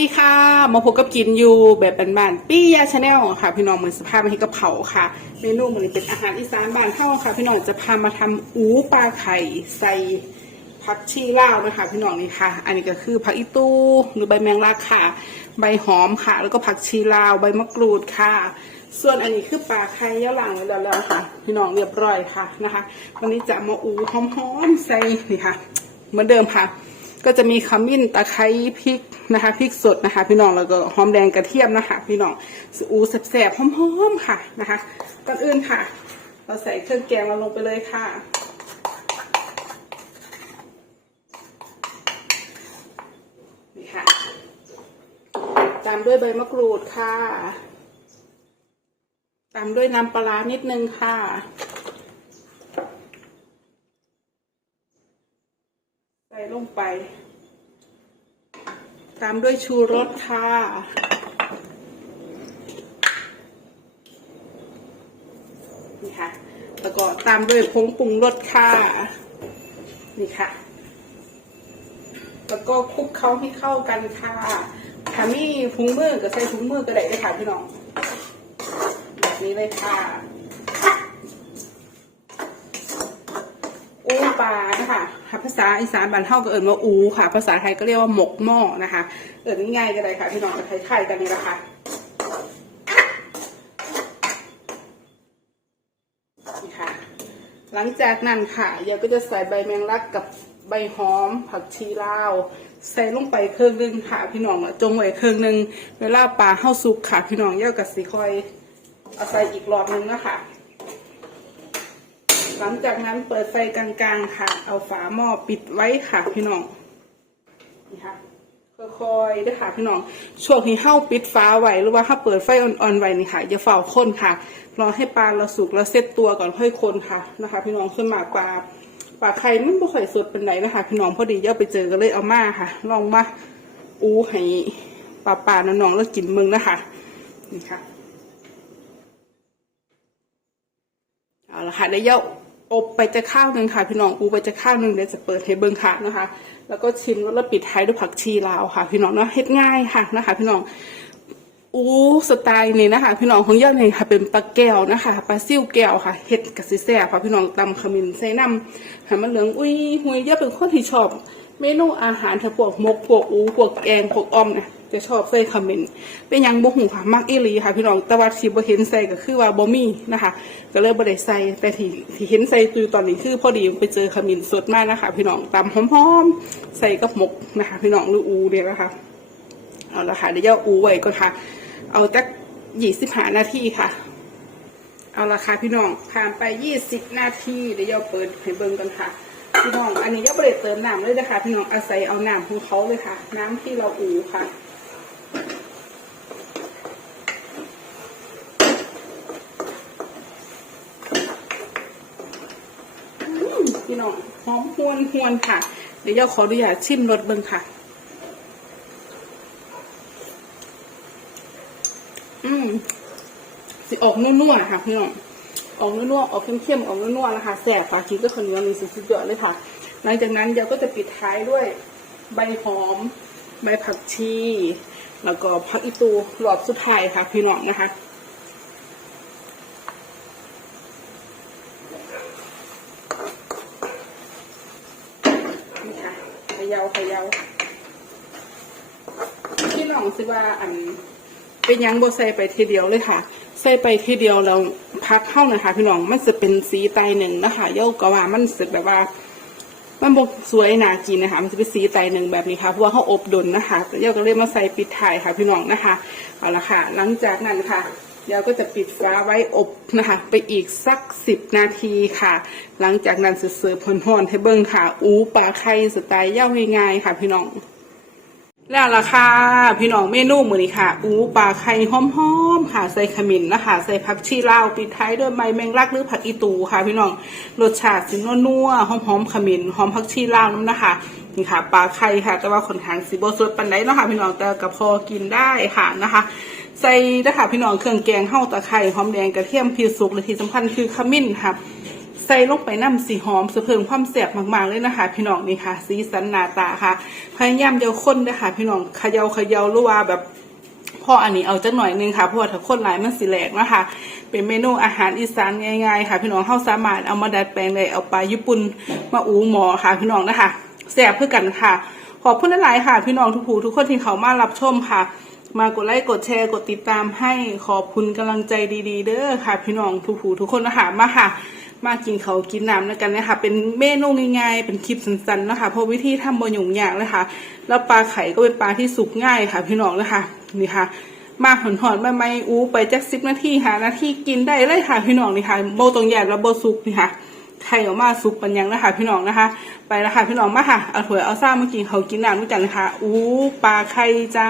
ดีค่ะ มาพบกับกินอยู่แบบบ้านๆปี้ยาชาแนลค่ะพี่น้องเหมือนสภาพมาให้กระเพราค่ะ เมนูมันนี้เป็นอาหารอีสานบ้านเท่าค่ะ พี่น้องจะพามาทำอูปลาไข่ใส่ผักชีลาวนะคะพี่น้องนี่ค่ะ อันนี้ก็คือผักอีตู้หรือใบแมงลักค่ะ ใบหอมค่ะ แล้วก็ผักชีลาวใบมะกรูดค่ะ ส่วนอันนี้คือปลาไข่ย่าหลังไว้แล้วแล้วค่ะ พี่น้องเรียบร้อยค่ะนะคะ วันนี้จะมาอูหอมๆใส่นี่ค่ะ เหมือนเดิมค่ะ ก็จะมีขมิ้นตะไคร้พริกนะคะพริกสดนะคะ พี่น้องแล้วก็หอมแดงกระเทียมนะคะ พี่น้องอูแสบๆหอมๆค่ะนะคะก่อนอื่นค่ะ เราใส่เครื่องแกงเราลงไปเลยค่ะนี่ค่ะ ตามด้วยใบมะกรูดค่ะ ตามด้วยน้ำปลานิดนึงค่ะ ใส่ ลงไป ตามด้วยชูรสค่ะนี่ค่ะ แล้วก็ตามด้วยผงปรุงรสค่ะนี่ค่ะ แล้วก็คลุกเคล้าให้เข้ากันค่ะถ้ามีถุงมือก็ใส่ถุงมือก็ได้เลยค่ะพี่น้อง แบบนี้เลยค่ะ อู ปลานะคะภาษาอีสานบ้านเฮาก็เอิ้นว่าอูค่ะ ภาษาไทยก็เรียกว่าหมกหม้อนะคะ เอิ้นง่ายๆก็ได้ค่ะพี่น้องไทยๆกันนี่แหละค่ะนี่ค่ะ หลังจากนั้นค่ะเดี๋ยวก็จะใส่ใบแมงลักกับใบหอม ผักชีลาว ใส่ลงไปเครื่องหนึงค่ะ พี่น้องจงไว้เครื่องหนึงเวลาปลาเฮาสุกค่ะ พี่น้องเย่ากับสีคอย เอาใส่อีกรอบนึงนะคะ หลังจากนั้นเปิดไฟกลางๆค่ะ เอาฝาหม้อปิดไว้ค่ะพี่น้องนี่ค่ะค่อยๆด้วยค่ะพี่น้องช่วงที่เห้าปิดฟ้าไว้หรือว่าถ้าเปิดไฟอ่อนๆไว้นี่ค่ะอย่าเฝ้าคนค่ะรอให้ปลาเราสุกแล้วเซตตัวก่อนค่อยคนค่ะนะคะ พี่น้องขึ้นมากปลาปลาไข่มันบ่ค่อยสดเป็นไหนนะคะ พี่น้องพอดีเย่าไปเจอก็เลยเอามาค่ะ ลองมาอู้ให้ปลาปลาน้องๆแล้วกินมึงนะคะนี่ค่ะเอาละค่ะเดี๋ยวเย่า อบไปจะข้าวหนึ่งค่ะ พี่น้องอูไปจะข้าวหนึ่งเดี๋ยวจะเปิดให้เบิ้งค่ะนะคะ แล้วก็ชิมแล้วปิดท้ายด้วยผักชีลาวค่ะ พี่น้องเนาะเฮ็ดง่ายค่ะนะคะ พี่น้องอูสไตล์นี่นะคะ พี่น้องของย่าเนี่ยค่ะ เป็นปลาแก้วนะคะปลาซิ่วแก้วค่ะเฮ็ดกับซีแซ่บค่ะพี่น้องตำขมิ้นใส่น้ำให้มันเหลืองอุ้ยหุยย่าเป็นคนที่ชอบ เมนูอาหารถ้าพวกมกพวกอูพวกแกงพวกอ้อมเนี่ยจะชอบใส่ขมิ้นเป็นยังบ่หูค่ะมักอีหลีค่ะ พี่น้องแต่ว่าที่บ่เห็นใส่ก็คือว่าบ่มีนะคะ ก็เลยบ่ได้ใส่แต่ที่ที่เห็นใส่ตัวตอนนี้คือพอดีไปเจอขมิ้นสดมากนะคะ พี่น้องตำหอมๆใส่กับหมกนะคะ พี่น้องหรืออูเนี่ยนะคะเอาละค่ะเดี๋ยวจะอูไว้ก่อนค่ะ เอาจักยี่สิบห้านาทีค่ะ เอาละค่ะพี่น้องผ่านไปยี่สิบนาทีเดี๋ยวเปิดให้เบิ่งกันค่ะ พี่น้อง อันนี้ยังไม่ได้เติมน้ำเลยนะคะพี่น้องอาศัยเอาน้ำของเขาเลยค่ะ น้ำที่เราอูค่ะพี่น้องหอมหวนหวนค่ะ เดี๋ยวเราขออนุญาตชิมรสเบิ่งค่ะ อืมสิออกนุ่วๆนะคะพี่น้อง ออกนุ่วๆออกเข้มๆออกนุ่วๆนะคะแสบฝาคิดก็คนเหนี้ยวมีสุดยอดเลยค่ะ หลังจากนั้นเดี๋ยวก็จะปิดท้ายด้วยใบหอม ใบผักชีแล้วก็ผักอีตูหลอดสุดท้ายค่ะ พี่น้องนะคะนี่ค่ะเขยาเขยาพี่น้องสิว่าอันเป็นยังโบใส่ไปทีเดียวเลยค่ะ ใส่ไปทีเดียวเราพักเข้านะคะ พี่น้องมันจะเป็นสีไตหนึ่งนะคะโยกก็ว่ามันสึกแบบว่า มันบกสวยนากินนะคะ มันจะเป็นสีไตหนึ่งแบบนี้ค่ะเพราะว่าเขาอบดนนะคะโยกก็เลยมาใส่ปิดท้ายค่ะ พี่น้องนะคะเอาละค่ะ หลังจากนั้นค่ะเดี๋ยวก็จะปิดฟ้าไว้อบนะคะ ไปอีกสักสิบนาทีค่ะ หลังจากนั้นจะเสิร์ฟพอนๆให้เบิ้งค่ะ อูปลาไข่สไตล์เย่าง่ายๆค่ะ พี่น้อง แล้วล่ะค่ะพี่น้องเมนูมื้อนี้ค่ะ อูปลาไข่หอมๆค่ะใส่ขมิ้นนะคะใส่ผักชีลาวปิดท้ายด้วยใบแมงลักหรือผักอีตูค่ะ พี่น้องรสชาติสินัวๆหอมๆขมิ้นหอมผักชีลาวน้ำนะคะนี่ค่ะปลาไข่ค่ะ แต่ว่าคนทางสีโบสดปันไดเนาะค่ะพี่น้องแต่ก็พอกินได้ค่ะนะคะ ใส่นะคะพี่น้องเครื่องแกงเห่าตะไคร้หอมแดงกระเทียมพริกสุกและที่สำคัญคือขมิ้นค่ะ ใส่ลงไปน้ำสีหอมสะเพิงความแสบมากๆเลยนะคะ พี่น้องนี่ค่ะ สีสันหน้าตาค่ะ พยายามเดียวคนนะคะพี่น้องเขยาเขยาหรือว่าแบบพออันนี้เอาจักหน่อยนึงค่ะเพราะว่าถ้าคนหลายมันสิแหลกนะคะ เป็นเมนูอาหารอีสานง่ายๆค่ะ พี่น้องเฮาสามารถเอามาดัดแปลงได้เอาปลาญี่ปุ่นมาอูหมอค่ะ พี่น้องนะคะแซ่บเพื่อกันค่ะ ขอบคุณหลายค่ะ พี่น้องทุกผู้ทุกคนที่เขามารับชมค่ะ มากดไลค์กดแชร์กดติดตามให้ขอบคุณกำลังใจดี ๆ เด้อค่ะ พี่น้องทุกผู้ทุกคนนะคะมาค่ะ มากินเขากินน้ำด้วยกันนะคะเป็นเมนูง่ายๆ เป็นคลิปสั้นๆนะคะเพราะวิธีทำบะหยุ่งยากเลยค่ะ แล้วปลาไข่ก็เป็นปลาที่สุกง่ายค่ะ พี่น้องนะคะนี่ค่ะ มาหอนๆไม่ไม่อู้ไปจักสิบนาทีหานาทีกินได้เลยค่ะ พี่น้องนี่ค่ะโบตรงแยกแล้วโบซุกนี่ค่ะไข่ออกมาสุกปัญญังนะคะ พี่น้องนะคะ ไปแล้วค่ะพี่น้องมาค่ะเอาถ้วเอาซ่ามากินเขากินน้ำด้วยกันนะคะอู้ปลาไข่จ้า